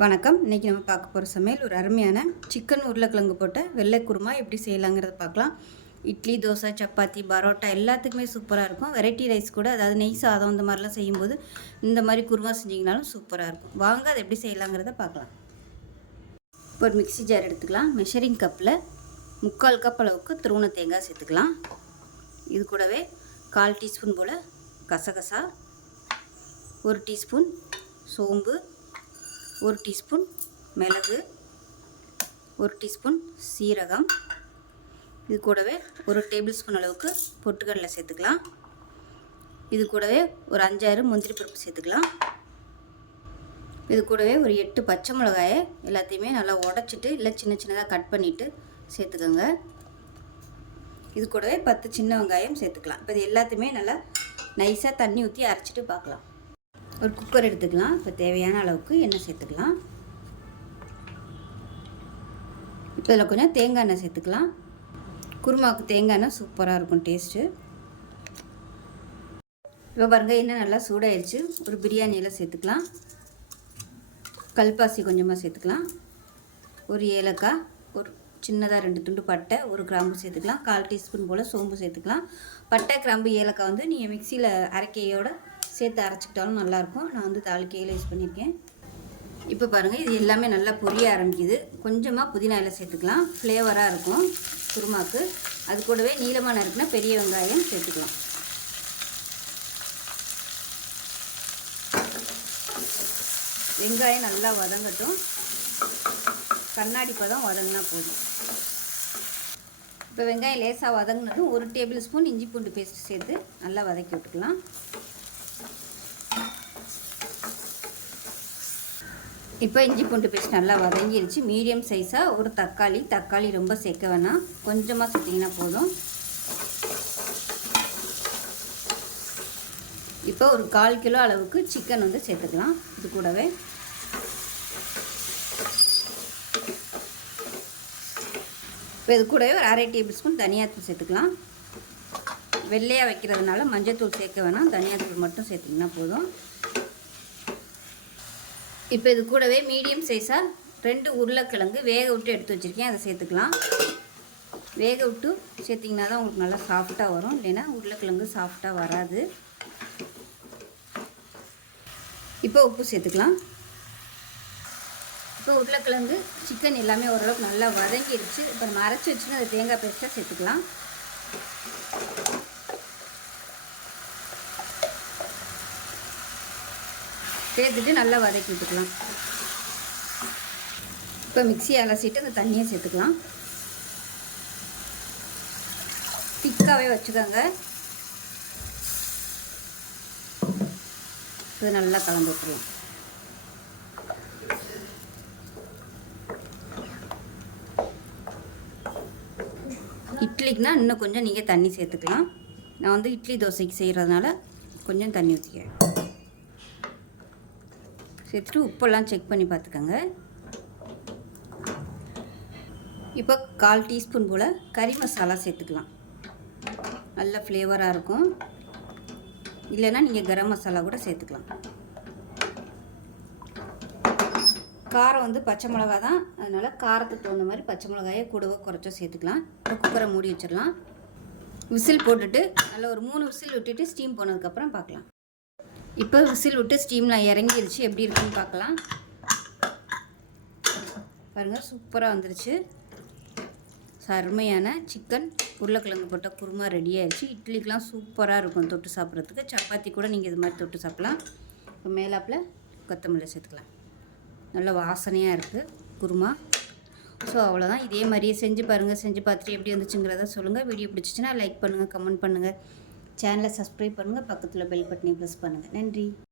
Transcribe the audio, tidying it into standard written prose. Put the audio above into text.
வணக்கம். இன்றைக்கி நம்ம பார்க்க போகிற சமையல் ஒரு அருமையான சிக்கன் உருளைக்கிழங்கு போட்ட வெள்ளை குருமா எப்படி செய்யலாங்கிறத பார்க்கலாம். இட்லி, தோசை, சப்பாத்தி, பரோட்டா எல்லாத்துக்குமே சூப்பராக இருக்கும். வெரைட்டி ரைஸ் கூட, அதாவது நெய் சாதம் இந்த மாதிரிலாம் செய்யும்போது இந்த மாதிரி குருமா செஞ்சிங்கனாலும் சூப்பராக இருக்கும். வாங்க அதை எப்படி செய்யலாங்கிறத பார்க்கலாம். இப்போ ஒரு மிக்ஸி ஜார் எடுத்துக்கலாம். மெஷரிங் கப்பில் 3/4 கப் அளவுக்கு துருவன தேங்காய் சேர்த்துக்கலாம். இது கூடவே 1/4 டீஸ்பூன் போல் கசகசா, 1 டீஸ்பூன் சோம்பு, 1 டீஸ்பூன் மிளகு, 1 டீஸ்பூன் சீரகம், இது கூடவே 1 டேபிள் ஸ்பூன் அளவுக்கு பொட்டுக்கடலை சேர்த்துக்கலாம். இது கூடவே ஒரு 5-6 முந்திரி பருப்பு சேர்த்துக்கலாம். இது கூடவே ஒரு 8 பச்சை மிளகாயை எல்லாத்தையுமே நல்லா உடச்சிட்டு இல்லை சின்ன சின்னதாக கட் பண்ணிவிட்டு சேர்த்துக்கோங்க. இது கூடவே 10 சின்ன வெங்காயம் சேர்த்துக்கலாம். இப்போ இது எல்லாத்தையுமே நல்லா நைஸாக தண்ணி ஊற்றி அரைச்சிட்டு பார்க்கலாம். ஒரு குக்கர் எடுத்துக்கலாம். இப்போ தேவையான அளவுக்கு எண்ணெய் சேர்த்துக்கலாம். இப்போ இதில் கொஞ்சம் தேங்காய் எண்ணெய் சேர்த்துக்கலாம். குருமாவுக்கு தேங்காய் எண்ணெய் சூப்பராக இருக்கும் டேஸ்ட்டு. இப்போ பாருங்கள், எண்ணெய் நல்லா சூடாயிடுச்சு. ஒரு பிரியாணியில் சேர்த்துக்கலாம். கல்பாசி கொஞ்சமாக சேர்த்துக்கலாம். ஒரு ஏலக்காய், ஒரு சின்னதாக 2 துண்டு பட்டை, ஒரு கிராம்பு சேர்த்துக்கலாம். 1/4 டீஸ்பூன் போல் சோம்பு சேர்த்துக்கலாம். பட்டை, கிராம்பு, ஏலக்காய் வந்து நீங்கள் மிக்சியில் அரைக்கையோட சேர்த்து அரைச்சிக்கிட்டாலும் நல்லாயிருக்கும். நான் வந்து தாளிக்கையில் யூஸ் பண்ணியிருக்கேன். இப்போ பாருங்கள், இது எல்லாமே நல்லா பொரிய ஆரம்பிக்குது. கொஞ்சமாக புதினா இலை சேர்த்துக்கலாம். ஃப்ளேவராக இருக்கும் குருமாவுக்கு. அது கூடவே நீளமாக நறுக்குனா பெரிய வெங்காயம் சேர்த்துக்கலாம். வெங்காயம் நல்லா வதங்கட்டும். கண்ணாடி பதம் வதங்கினா போதும். இப்போ வெங்காயம் லேசாக வதங்கினதும் 1 டேபிள் ஸ்பூன் இஞ்சி பூண்டு பேஸ்ட் சேர்த்து நல்லா வதக்கி விட்டுக்கலாம். இப்போ இஞ்சி பூண்டு பேஸ்ட் நல்லா வதங்கிடுச்சு. மீடியம் சைஸாக ஒரு தக்காளி ரொம்ப சேர்க்க வேணாம், கொஞ்சமாக சேர்த்திங்கன்னா போதும். இப்போ ஒரு 1/4 கிலோ அளவுக்கு சிக்கன் வந்து சேர்த்துக்கலாம். இது கூடவே இப்போ இது கூடவே ஒரு 1/2 டேபிள் ஸ்பூன் தனியாத்தூள் சேர்த்துக்கலாம். வெள்ளையாக வைக்கிறதுனால மஞ்சள்தூள் சேர்க்க வேணாம், தனியாத்தூள் மட்டும் சேர்த்திங்கன்னா போதும். இப்போ இது கூடவே மீடியம் சைஸாக 2 உருளைக்கிழங்கு வேக விட்டு எடுத்து வச்சுருக்கேன், அதை சேர்த்துக்கலாம். வேக விட்டு சேர்த்திங்கன்னா தான் உங்களுக்கு நல்லா சாஃப்டாக வரும், இல்லைன்னா உருளைக்கிழங்கு சாஃப்டாக வராது. இப்போ உப்பு சேர்த்துக்கலாம். இப்போ உருளைக்கிழங்கு, சிக்கன் எல்லாமே ஓரளவுக்கு நல்லா வதங்கிடுச்சு. இப்போ நம்ம அரைச்சி வச்சுட்டு அந்த தேங்காய் பேஸ்ட்டாக சேர்த்துக்கலாம். சேர்த்துட்டு நல்லா வதக்கி விட்டுக்கலாம். இப்போ மிக்ஸி அலசிட்டு அந்த தண்ணியை சேர்த்துக்கலாம். திக்காகவே வச்சுக்கோங்க. இது நல்லா கலந்து விட்டுருலாம். இட்லிக்குனா இன்னும் கொஞ்சம் நீங்கள் தண்ணி சேர்த்துக்கலாம். நான் வந்து இட்லி தோசைக்கு செய்கிறதுனால கொஞ்சம் தண்ணி ஊற்றிக்கிறேன். சேர்த்துட்டு உப்பெல்லாம் செக் பண்ணி பார்த்துக்கோங்க. இப்போ 1/4 டீஸ்பூன் போல் கறி மசாலா சேர்த்துக்கலாம். நல்ல ஃப்ளேவராக இருக்கும். இல்லைன்னா நீங்கள் கரம் மசாலா கூட சேர்த்துக்கலாம். காரம் வந்து பச்சை மிளகா தான், அதனால் காரத்துக்கு தகுந்த மாதிரி பச்சை மிளகாயை கூடவோ குறைச்சோ சேர்த்துக்கலாம். இப்போ குக்கரை மூடி வச்சிடலாம். விசில் போட்டுட்டு நல்லா ஒரு 3 விசில் விட்டுட்டு ஸ்டீம் போனதுக்கப்புறம் பார்க்கலாம். இப்போ விசில் விட்டு ஸ்டீமில் இறங்கிடுச்சு. எப்படி இருக்குன்னு பார்க்கலாம். பாருங்கள், சூப்பராக வந்துருச்சு. அருமையான சிக்கன் உருளைக்கிழங்கு போட்ட குருமா ரெடி ஆயிடுச்சு. இட்லிக்கெலாம் சூப்பராக இருக்கும் தொட்டு சாப்பிட்றதுக்கு. சப்பாத்தி கூட நீங்கள் இது மாதிரி தொட்டு சாப்பிட்லாம். இப்போ மேலாப்பில் கொத்தமல்லி சேர்த்துக்கலாம். நல்ல வாசனையாக இருக்குது குருமா. ஸோ அவ்வளோதான். இதே மாதிரியே செஞ்சு பாருங்கள். செஞ்சு பார்த்துட்டு எப்படி வந்துச்சுங்கிறத சொல்லுங்கள். வீடியோ பிடிச்சிச்சின்னா லைக் பண்ணுங்கள், கமெண்ட் பண்ணுங்கள், சேனலை சப்ஸ்கிரைப் பண்ணுங்கள், பக்கத்தில் பெல் பட்டனை ப்ரெஸ் பண்ணுங்கள். நன்றி.